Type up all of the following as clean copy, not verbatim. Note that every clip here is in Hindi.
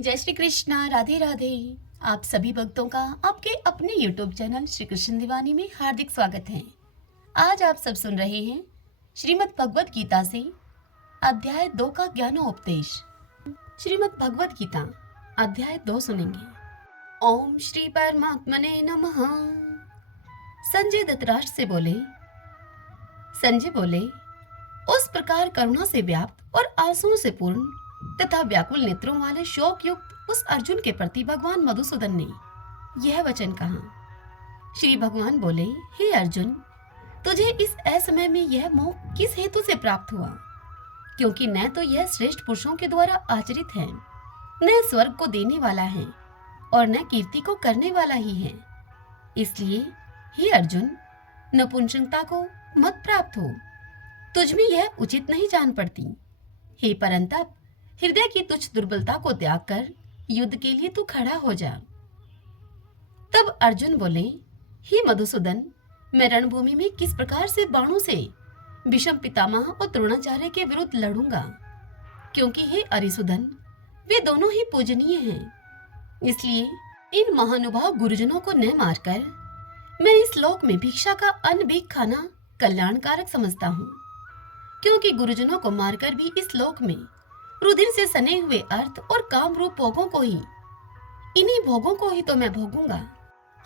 जय श्री कृष्णा, राधे राधे। आप सभी भक्तों का आपके अपने YouTube चैनल श्री कृष्ण दीवानी में हार्दिक स्वागत है। आज आप सब सुन रहे हैं श्रीमद् भगवत गीता से अध्याय 2 का ज्ञानोपदेश। श्रीमद् भगवत गीता अध्याय 2 सुनेंगे। ओम श्री परमात्मने नमः। संजय धृतराष्ट्र से बोले, संजय बोले, उस प्रकार करुणा से व्याप्त और आंसुओं से पूर्ण तथा व्याकुल नेत्रों वाले शोक युक्त उस अर्जुन के प्रति भगवान मधुसूदन ने यह वचन कहा। श्री भगवान बोले, हे अर्जुन, तुझे इस असमय में यह मोह किस हेतु से प्राप्त हुआ? क्योंकि न तो यह श्रेष्ठ पुरुषों के द्वारा आचरित है, न स्वर्ग को देने वाला है और न कीर्ति को करने वाला ही है। इसलिए हे अर्जुन, नपुंसकता को मत प्राप्त हो। तुझ में यह उचित नहीं जान पड़ती। हे परंतप, हृदय की तुच्छ दुर्बलता को त्याग कर युद्ध के लिए तू खड़ा हो जा। तब अर्जुन बोले, हे मधुसूदन, मैं रणभूमि में किस प्रकार से बाणों से भीष्म पितामह और द्रोणाचार्य के विरुद्ध लड़ूंगा? क्योंकि हे अरिसुदन, वे दोनों ही पूजनीय हैं। इसलिए इन महानुभाव गुरुजनों को न मारकर मैं इस लोक में भिक्षा का अन्न भी खाना कल्याणकारक समझता हूँ। क्योंकि गुरुजनों को मारकर भी इस लोक में रुधिर से सने हुए अर्थ और काम रूप भोगों को ही, इन्हीं भोगों को ही तो मैं भोगूंगा।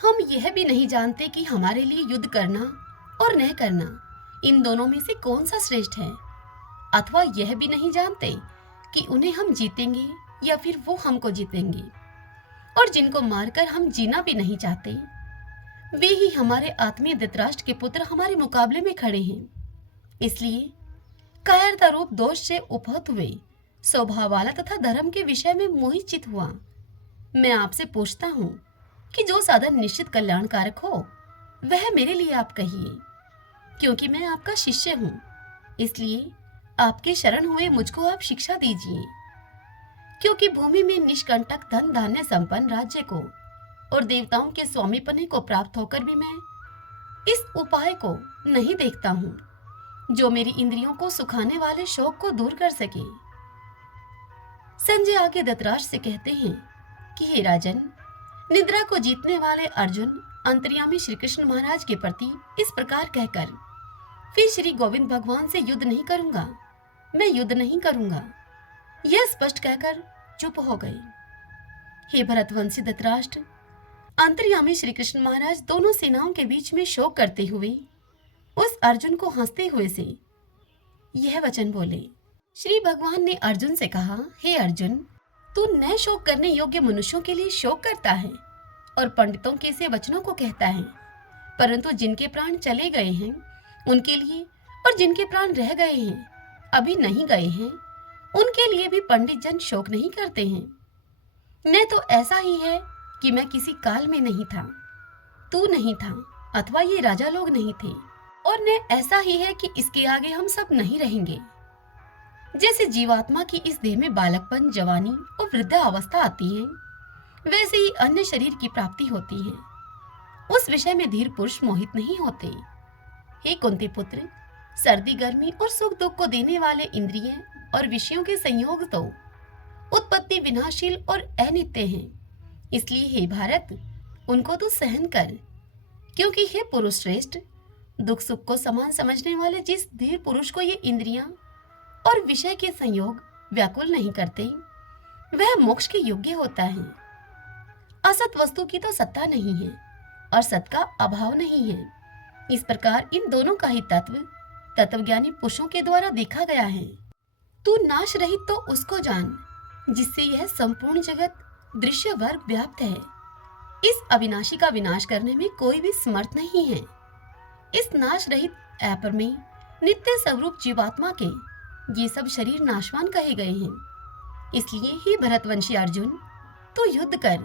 हम यह भी नहीं जानते कि हमारे लिए युद्ध करना और न करना, इन दोनों में से कौन सा श्रेष्ठ है। अथवा यह भी नहीं जानते कि उन्हें हम जीतेंगे या फिर वो हमको जीतेंगे। और जिनको मारकर हम जीना भी नहीं चाहते, वे ही हमारे आत्मीय धृतराष्ट्र के पुत्र हमारे मुकाबले में खड़े हैं। इसलिए कायरता रूप दोष से उपहत हुए, स्वभाव वाला तथा धर्म के विषय में मोहित चित हुआ, मैं आपसे पूछता हूँ कि जो साधन निश्चित कल्याणकारक हो वह मेरे लिए आप कहिए। क्योंकि मैं आपका शिष्य हूँ, इसलिए आपके शरण हुए मुझको आप शिक्षा दीजिए। क्योंकि भूमि में निष्कंटक धन धान्य संपन्न राज्य को और देवताओं के स्वामीपने को प्राप्त होकर भी मैं इस उपाय को नहीं देखता हूँ जो मेरी इंद्रियों को सुखाने वाले शोक को दूर कर सके। संजय आगे धृतराष्ट्र से कहते हैं कि हे राजन, निद्रा को जीतने वाले अर्जुन अंतर्यामी श्री कृष्ण महाराज के प्रति इस प्रकार कहकर फिर श्री गोविंद भगवान से युद्ध नहीं करूंगा, मैं युद्ध नहीं करूंगा, यह स्पष्ट कहकर चुप हो गए। हे भरतवंशी धृतराष्ट्र, अंतर्यामी श्री कृष्ण महाराज दोनों सेनाओं के बीच में शोक करते हुए उस अर्जुन को हंसते हुए से यह वचन बोले। श्री भगवान ने अर्जुन से कहा, हे अर्जुन, तू न शोक करने योग्य मनुष्यों के लिए शोक करता है और पंडितों के से वचनों को कहता है, परंतु जिनके प्राण चले गए हैं उनके लिए और जिनके प्राण रह गए हैं, अभी नहीं गए हैं, उनके लिए भी पंडित जन शोक नहीं करते हैं। न तो ऐसा ही है कि मैं किसी काल में नहीं था, तू नहीं था, अथवा ये राजा लोग नहीं थे, और न ऐसा ही है कि इसके आगे हम सब नहीं रहेंगे। जैसे जीवात्मा की इस देह में बालकपन, जवानी और वृद्धा अवस्था आती है, वैसे ही अन्य शरीर की प्राप्ति होती है। उस विषय में धीर पुरुष मोहित नहीं होते। हे कुंती पुत्र, सर्दी गर्मी और सुख दुख को देने वाले इंद्रिय और विषयों के संयोग तो उत्पत्ति विनाशील और अनित्य हैं। इसलिए हे भारत, उनको तो सहन कर। क्योंकि हे पुरुष श्रेष्ठ, दुख सुख को समान समझने वाले जिस धीर पुरुष को ये इंद्रियां और विषय के संयोग व्याकुल नहीं करते, वह मोक्ष के योग्य होता है। असत वस्तु की तो सत्ता नहीं है और सत का अभाव नहीं है। इस प्रकार इन दोनों का ही तत्वज्ञानी पुरुषों के द्वारा देखा गया है। तू नाश रहित तो उसको जान जिससे यह संपूर्ण जगत दृश्य वर्ग व्याप्त है। इस अविनाशी का विनाश करने में कोई भी समर्थ नहीं है। इस नाश रहित ऐपर में नित्य स्वरूप जीवात्मा के ये सब शरीर नाशवान कहे गए हैं। इसलिए ही भरतवंशी अर्जुन, तू युद्ध कर।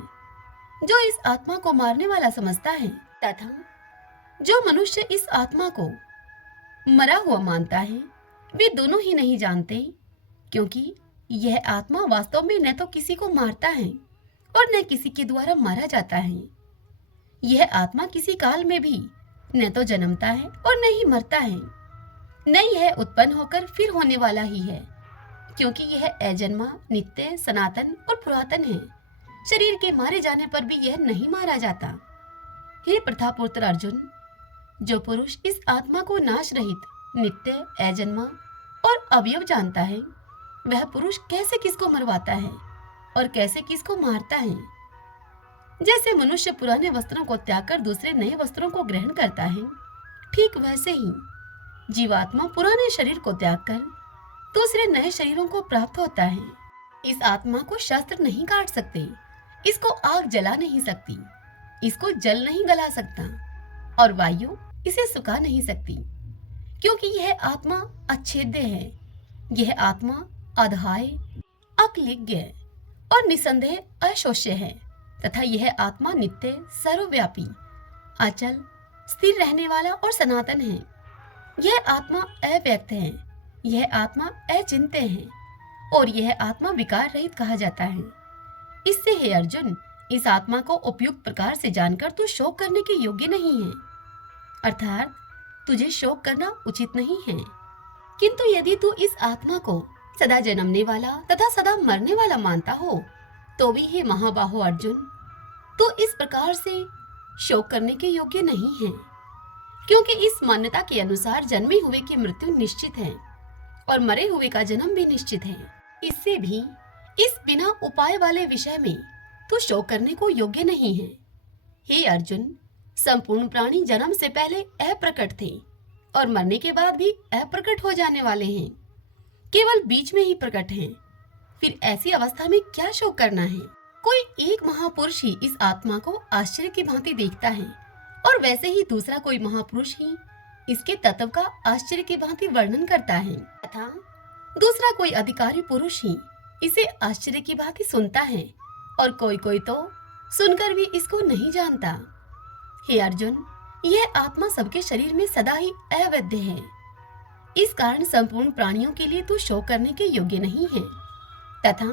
जो इस आत्मा को मारने वाला समझता है तथा जो मनुष्य इस आत्मा को मरा हुआ मानता है, वे दोनों ही नहीं जानते। क्योंकि यह आत्मा वास्तव में न तो किसी को मारता है और न किसी के द्वारा मारा जाता है। यह आत्मा किसी काल में भी न तो जन्मता है और न ही मरता है, न यह उत्पन्न होकर फिर होने वाला ही है। क्योंकि यह अजन्मा, नित्य, सनातन और पुरातन है। शरीर के मारे जाने पर भी यह नहीं मारा जाता। हे प्रथापुत्र अर्जुन, जो पुरुष इस आत्मा को नाश रहित, नित्य, अजन्मा और अवयव जानता है, वह पुरुष कैसे किसको मरवाता है और कैसे किसको मारता है। जैसे मनुष्य पुराने वस्त्रों को त्याग कर दूसरे नए वस्त्रों को ग्रहण करता है, ठीक वैसे ही जीवात्मा पुराने शरीर को त्याग कर दूसरे नए शरीरों को प्राप्त होता है। इस आत्मा को शस्त्र नहीं काट सकते, इसको आग जला नहीं सकती, इसको जल नहीं गला सकता और वायु इसे सुखा नहीं सकती, क्योंकि यह आत्मा अच्छेद्य है। यह आत्मा अधाय, अक्लिज्ञ और निसंदेह अशोष्य है तथा यह आत्मा नित्य, सर्वव्यापी, अचल, स्थिर रहने वाला और सनातन है। यह आत्मा अव्यक्त है, यह आत्मा अचिंत्य है और यह आत्मा विकार रहित कहा जाता है। इससे हे अर्जुन, इस आत्मा को उपयुक्त प्रकार से जानकर तू शोक करने के योग्य नहीं है, अर्थात तुझे शोक करना उचित नहीं है। किंतु यदि तू इस आत्मा को सदा जन्मने वाला तथा सदा मरने वाला मानता हो, तो भी हे महाबाहो अर्जुन, तू इस प्रकार से शोक करने के योग्य नहीं है, क्योंकि इस मान्यता के अनुसार जन्मे हुए की मृत्यु निश्चित है और मरे हुए का जन्म भी निश्चित है। इससे भी इस बिना उपाय वाले विषय में तू शोक करने को योग्य नहीं है। हे अर्जुन, संपूर्ण प्राणी जन्म से पहले अप्रकट थे और मरने के बाद भी अप्रकट हो जाने वाले हैं, केवल बीच में ही प्रकट हैं। फिर ऐसी अवस्था में क्या शोक करना है? कोई एक महापुरुष ही इस आत्मा को आश्चर्य की भांति देखता है और वैसे ही दूसरा कोई महापुरुष ही इसके तत्व का आश्चर्य की भांति वर्णन करता है तथा दूसरा कोई अधिकारी पुरुष ही इसे आश्चर्य की भांति सुनता है और कोई कोई तो सुनकर भी इसको नहीं जानता। हे अर्जुन, यह आत्मा सबके शरीर में सदा ही अवैध है। इस कारण संपूर्ण प्राणियों के लिए तू शोक करने के योग्य नहीं है तथा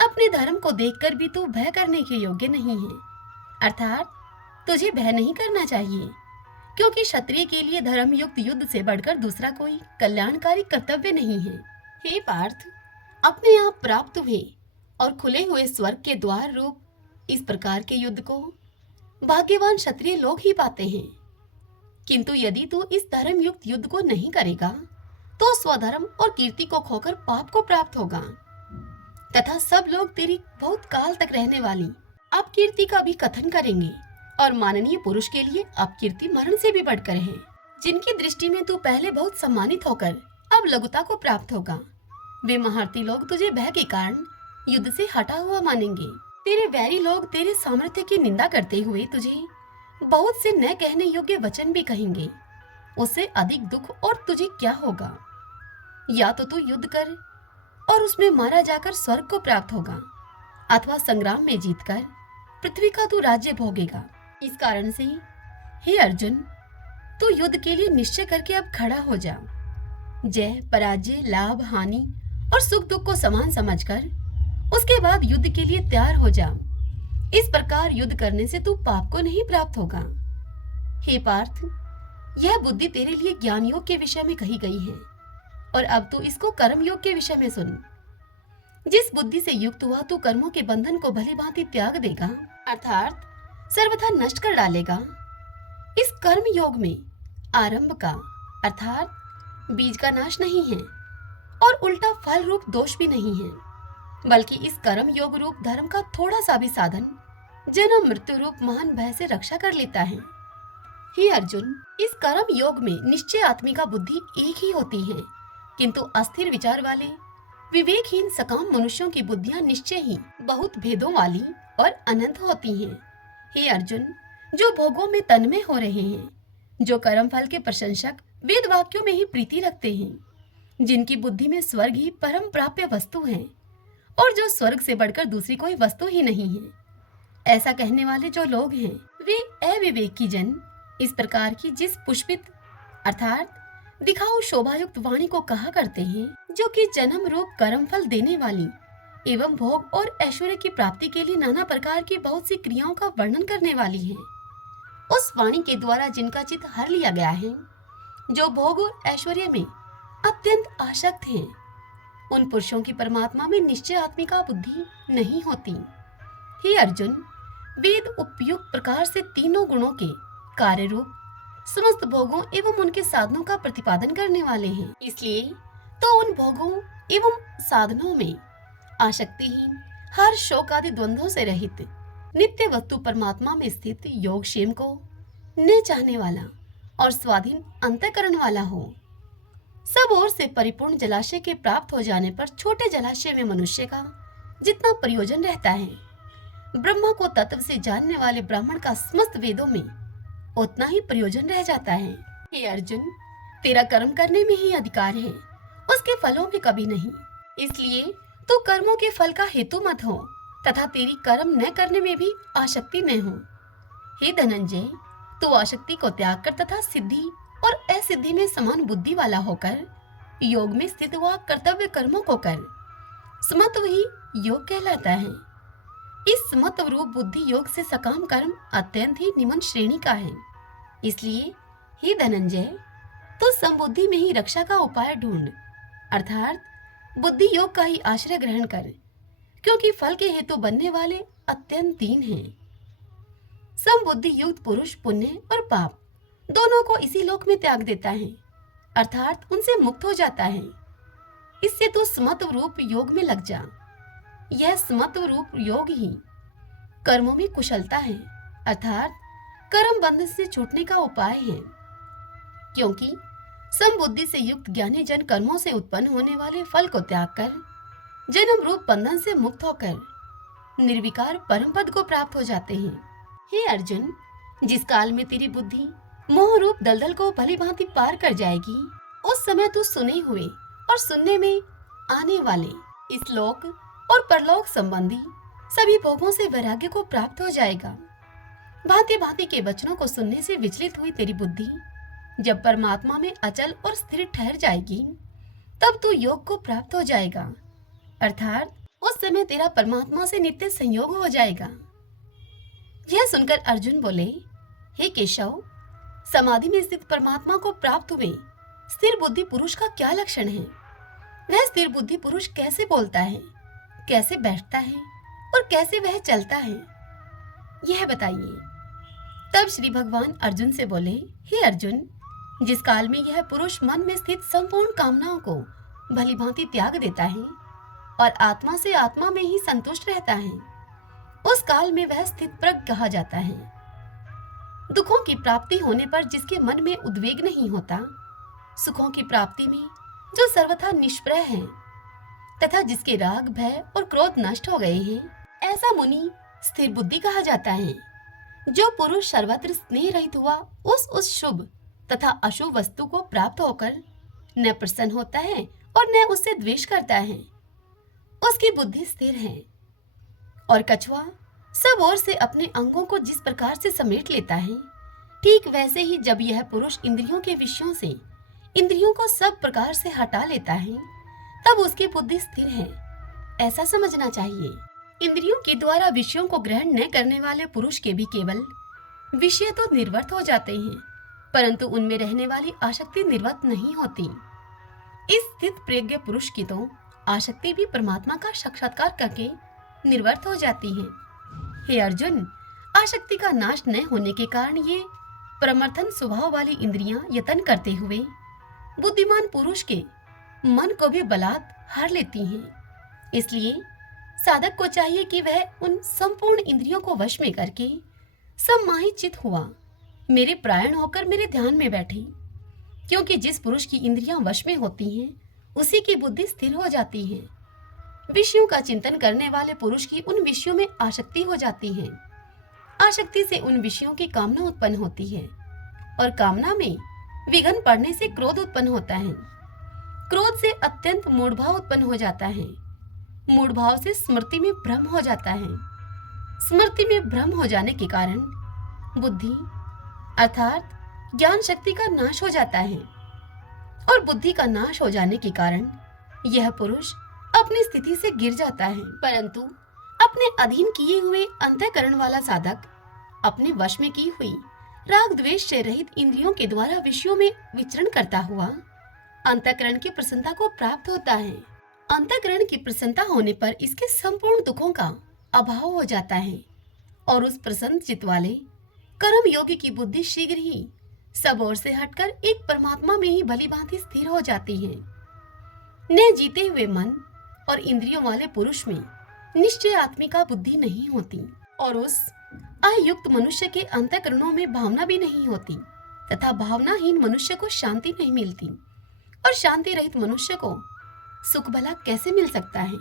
अपने धर्म को देखकर भी तू भय करने के योग्य नहीं है, अर्थात तुझे भय नहीं करना चाहिए, क्योंकि क्षत्रिय के लिए धर्म युक्त युद्ध से बढ़कर दूसरा कोई कल्याणकारी कर्तव्य नहीं है। हे पार्थ, अपने आप प्राप्त हुए और खुले हुए स्वर्ग के द्वार रूप इस प्रकार के युद्ध को भाग्यवान क्षत्रिय लोग ही पाते हैं। किंतु यदि तू इस धर्म युक्त युद्ध को नहीं करेगा तो स्वधर्म और कीर्ति को खोकर पाप को प्राप्त होगा तथा सब लोग तेरी बहुत काल तक रहने वाली अपकीर्ति का भी कथन करेंगे और माननीय पुरुष के लिए अपकीर्ति मरण से भी बढ़कर है। जिनकी दृष्टि में तू पहले बहुत सम्मानित होकर अब लघुता को प्राप्त होगा, वे महारथी लोग तुझे भय के कारण युद्ध से हटा हुआ मानेंगे। तेरे वैरी लोग तेरे सामर्थ्य की निंदा करते हुए तुझे बहुत से न कहने योग्य वचन भी कहेंगे। उससे अधिक दुख और तुझे क्या होगा? या तो तू युद्ध कर और उसमें मारा जाकर स्वर्ग को प्राप्त होगा, अथवा संग्राम में जीतकर पृथ्वी का तू राज्य भोगेगा। इस कारण से हे अर्जुन, तू युद्ध के लिए निश्चय करके अब खड़ा हो जा। जय, पराजय, लाभ, हानि और सुख दुख को समान समझकर उसके बाद युद्ध के लिए तैयार हो जा। इस प्रकार युद्ध करने से तू पाप को नहीं प्राप्त होगा। हे पार्थ, यह बुद्धि तेरे लिए ज्ञान योग के विषय में कही गई है और अब तू इसको कर्म योग के विषय में सुन। जिस बुद्धि से युक्त हुआ तू कर्मों के बंधन को भली भांति त्याग देगा, अर्थात सर्वथा नष्ट कर डालेगा। इस कर्म योग में आरंभ का अर्थात बीज का नाश नहीं है और उल्टा फल रूप दोष भी नहीं है, बल्कि इस कर्म योग रूप धर्म का थोड़ा सा भी साधन जन्म मृत्यु रूप महान भय से रक्षा कर लेता है। हे अर्जुन, इस कर्म योग में निश्चय आत्मी का बुद्धि एक ही होती है, किंतु अस्थिर विचार वाले विवेकहीन सकाम मनुष्यों की बुद्धियां निश्चय ही बहुत भेदों वाली और अनंत होती हैं। हे अर्जुन, जो भोगों में तन्मय हो रहे हैं, जो कर्म फल के प्रशंसक वेद वाक्यों में ही प्रीति रखते हैं, जिनकी बुद्धि में स्वर्ग ही परम प्राप्य वस्तु है और जो स्वर्ग से बढ़कर दूसरी कोई वस्तु ही नहीं है, ऐसा कहने वाले जो लोग हैं, वे अविवेकी जन इस प्रकार की जिस पुष्पित अर्थात दिखाऊ शोभायुक्त वाणी को कहा करते हैं, जो कि जन्म रूप कर्म फल देने वाली एवं भोग और ऐश्वर्य की प्राप्ति के लिए नाना प्रकार की बहुत सी क्रियाओं का वर्णन करने वाली है। उस वाणी के द्वारा जिनका चित्त हर लिया गया है, जो भोग और ऐश्वर्य में अत्यंत आसक्त हैं, उन पुरुषों की परमात्मा में निश्चय आत्मिका बुद्धि नहीं होती। हे अर्जुन, वेद उपयुक्त प्रकार से तीनों गुणों के कार्य रूप समस्त भोगों एवं उनके साधनों का प्रतिपादन करने वाले हैं। इसलिए तो उन भोगों एवं साधनों में आसक्तिहीन, हर शोक आदि द्वंद्वों से रहित, नित्य वस्तु परमात्मा में स्थित योग क्षेम को न चाहने वाला और स्वाधीन अंतःकरण वाला हो। सब ओर से परिपूर्ण जलाशय के प्राप्त हो जाने पर छोटे जलाशय में मनुष्य का जितना प्रयोजन रहता है, ब्रह्मा को तत्व से जानने वाले ब्राह्मण का समस्त वेदों में उतना ही प्रयोजन रह जाता है। हे अर्जुन, तेरा कर्म करने में ही अधिकार है, उसके फलों में कभी नहीं। इसलिए तू कर्मों के फल का हेतु मत हो तथा तेरी कर्म न करने में भी आसक्ति न हो। हे धनंजय, तू आसक्ति को त्याग कर तथा सिद्धि और असिद्धि में समान बुद्धि वाला होकर योग में स्थित हुआ कर्तव्य कर्मों को कर। समत्व ही योग कहलाता है। इस समत्व रूप बुद्धि योग से सकाम कर्म अत्यंत ही निम्न श्रेणी का है। इसलिए हे धनंजय, तो समबुद्धि में ही रक्षा का उपाय ढूंढ, अर्थात बुद्धि योग का ही आश्रय ग्रहण कर, क्योंकि फल के हेतु बनने वाले अत्यंत तीन हैं। समबुद्धि युक्त पुरुष पुण्य और पाप दोनों को इसी लोक में त्याग देता है, अर्थात उनसे मुक्त हो जाता है। इससे तो समत्व रूप योग में लग जा। यह समत्व रूप योग ही कर्मों में कुशलता है, अर्थात कर्म बंधन से छूटने का उपाय है। क्योंकि समबुद्धि से युक्त ज्ञानी जन कर्मों से उत्पन्न होने वाले फल को त्याग कर जन्म रूप बंधन से मुक्त होकर निर्विकार परम पद को प्राप्त हो जाते हैं। हे अर्जुन, जिस काल में तेरी बुद्धि मोह रूप दलदल को भली भांति पार कर जाएगी, उस समय तू सुने हुए और सुनने में आने वाले इस लोक और परलोक संबंधी सभी भोगों से वैराग्य को प्राप्त हो जाएगा। भांति भांति के वचनों को सुनने से विचलित हुई तेरी बुद्धि जब परमात्मा में अचल और स्थिर ठहर जाएगी, तब तू योग को प्राप्त हो जाएगा, अर्थात उस समय तेरा परमात्मा से नित्य संयोग हो जाएगा। यह सुनकर अर्जुन बोले, हे केशव, समाधि में स्थित परमात्मा को प्राप्त हुए स्थिर बुद्धि पुरुष का क्या लक्षण है? वह स्थिर बुद्धि पुरुष कैसे बोलता है, कैसे बैठता है और कैसे वह चलता है, यह बताइए। तब श्री भगवान अर्जुन से बोले, हे अर्जुन, जिस काल में यह पुरुष मन में स्थित संपूर्ण कामनाओं को भली भांति त्याग देता है और आत्मा से आत्मा में ही संतुष्ट रहता है, उस काल में वह स्थित प्रज्ञ कहा जाता है। दुखों की प्राप्ति होने पर जिसके मन में उद्वेग नहीं होता, सुखों की प्राप्ति में जो सर्वथा निष्प्रय है तथा जिसके राग, भय और क्रोध नष्ट हो गए हैं, ऐसा मुनि स्थिर बुद्धि कहा जाता है। जो पुरुष सर्वत्र स्नेह रहित हुआ उस शुभ तथा अशुभ वस्तु को प्राप्त होकर न प्रसन्न होता है और न उससे द्वेष करता है, उसकी बुद्धि स्थिर है। और कछुआ सब ओर से अपने अंगों को जिस प्रकार से समेट लेता है, ठीक वैसे ही जब यह पुरुष इंद्रियों के विषयों से इंद्रियों को सब प्रकार से हटा लेता है, तब उसकी बुद्धि स्थिर है, ऐसा समझना चाहिए। इंद्रियों के द्वारा विषयों को ग्रहण न करने वाले पुरुष के भी केवल विषय तो निर्वर्त हो जाते हैं, परंतु उनमें रहने वाली आसक्ति निर्वर्त नहीं होती। इस स्थित प्रज्ञ पुरुष की तो आसक्ति भी परमात्मा का साक्षात्कार करके निर्वर्त हो जाती है। हे अर्जुन, आसक्ति का नाश न होने के कारण ये परमर्थन स्वभाव वाली इंद्रियां यतन करते हुए बुद्धिमान पुरुष के मन को भी बलात् हार लेती हैं। इसलिए साधक को चाहिए कि वह उन संपूर्ण इंद्रियों को वश में करके सम्माहित चित हुआ मेरे प्रायण होकर मेरे ध्यान में बैठे, क्योंकि जिस पुरुष की इंद्रियां वश में होती हैं, उसी की बुद्धि स्थिर हो जाती है। विषयों का चिंतन करने वाले पुरुष की उन विषयों में आसक्ति हो जाती है। आसक्ति से उन विषयों की कामना उत्पन्न होती है और कामना में विघन पड़ने से क्रोध उत्पन्न होता है। क्रोध से अत्यंत मूढ़भाव उत्पन्न हो जाता है। मूढ़भाव से स्मृति में भ्रम हो जाता है। स्मृति में भ्रम हो जाने के कारण बुद्धि अर्थात ज्ञान शक्ति का नाश हो जाता है और बुद्धि का नाश हो जाने के कारण यह पुरुष अपनी स्थिति से गिर जाता है। परंतु अपने अधीन किए हुए अंतःकरण वाला साधक अपने वश में की हुई राग द्वेष से रहित इंद्रियों के द्वारा विषयों में विचरण करता हुआ अंतःकरण की प्रसन्नता को प्राप्त होता है। अंतःकरण की प्रसन्नता होने पर इसके संपूर्ण दुखों का अभाव हो जाता है और उस प्रसन्न चित्त वाले कर्म योगी की बुद्धि शीघ्र ही सब ओर से हटकर एक परमात्मा में ही भली भांति स्थिर हो जाती है। न जीते हुए मन और इंद्रियों वाले पुरुष में निश्चय आत्मिका बुद्धि नहीं होती और उस अयुक्त मनुष्य के अंतःकरणों में भावना भी नहीं होती तथा भावनाहीन मनुष्य को शांति नहीं मिलती और शांति रहित मनुष्य को सुख भला कैसे मिल सकता है।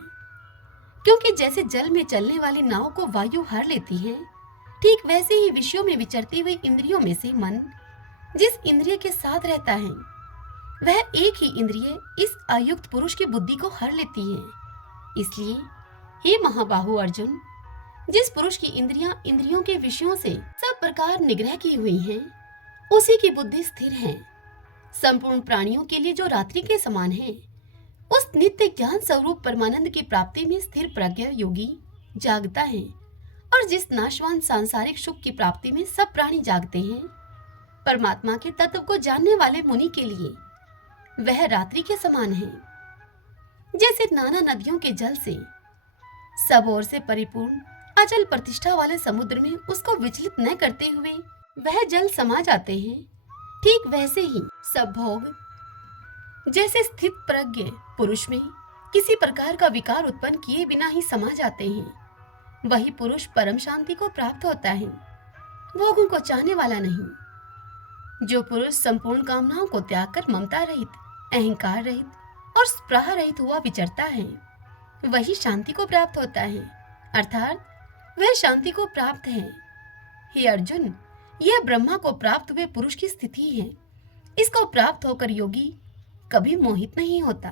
क्योंकि जैसे जल में चलने वाली नाव को वायु हर लेती है, ठीक वैसे ही विषयों में विचरती हुई इंद्रियों में से मन जिस इंद्रिय के साथ रहता है वह एक ही इंद्रिय इस अयुक्त पुरुष की बुद्धि को हर लेती है। इसलिए हे महाबाहु अर्जुन, जिस पुरुष की इंद्रियां इंद्रियों के विषयों से सब प्रकार निग्रह की हुई हैं, उसी की बुद्धि स्थिर है। संपूर्ण प्राणियों के लिए जो रात्रि के समान है, उस नित्य ज्ञान स्वरूप परमानंद की प्राप्ति में स्थिर प्रज्ञ योगी जागता है और जिस नाशवान सांसारिक सुख की प्राप्ति में सब प्राणी जागते हैं, परमात्मा के तत्व को जानने वाले मुनि के लिए वह रात्रि के समान है। जैसे नाना नदियों के जल से सब ओर से परिपूर्ण अचल प्रतिष्ठा वाले समुद्र में उसको विचलित न करते हुए वह जल समा जाते हैं, ठीक वैसे ही सब भोग जैसे स्थित प्रज्ञ पुरुष में किसी प्रकार का विकार उत्पन्न किए बिना ही समा जाते हैं, वही पुरुष परम शांति को प्राप्त होता है, भोगों को चाहने वाला नहीं। जो पुरुष संपूर्ण कामनाओं को त्याग कर ममता रहित, अहंकार रहित और स्पृहा रहित हुआ विचरता है, वही शांति को प्राप्त होता है, अर्थात वह शांति को प्राप्त है। हे अर्जुन, यह ब्रह्मा को प्राप्त हुए पुरुष की स्थिति है। इसको प्राप्त होकर योगी कभी मोहित नहीं होता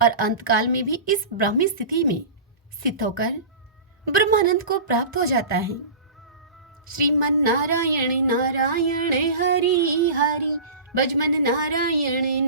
और अंतकाल में भी इस ब्राह्मी स्थिति में स्थित होकर ब्रह्मानंद को प्राप्त हो जाता है। श्रीमन नारायण नारायण हरि हरि, भजमन नारायण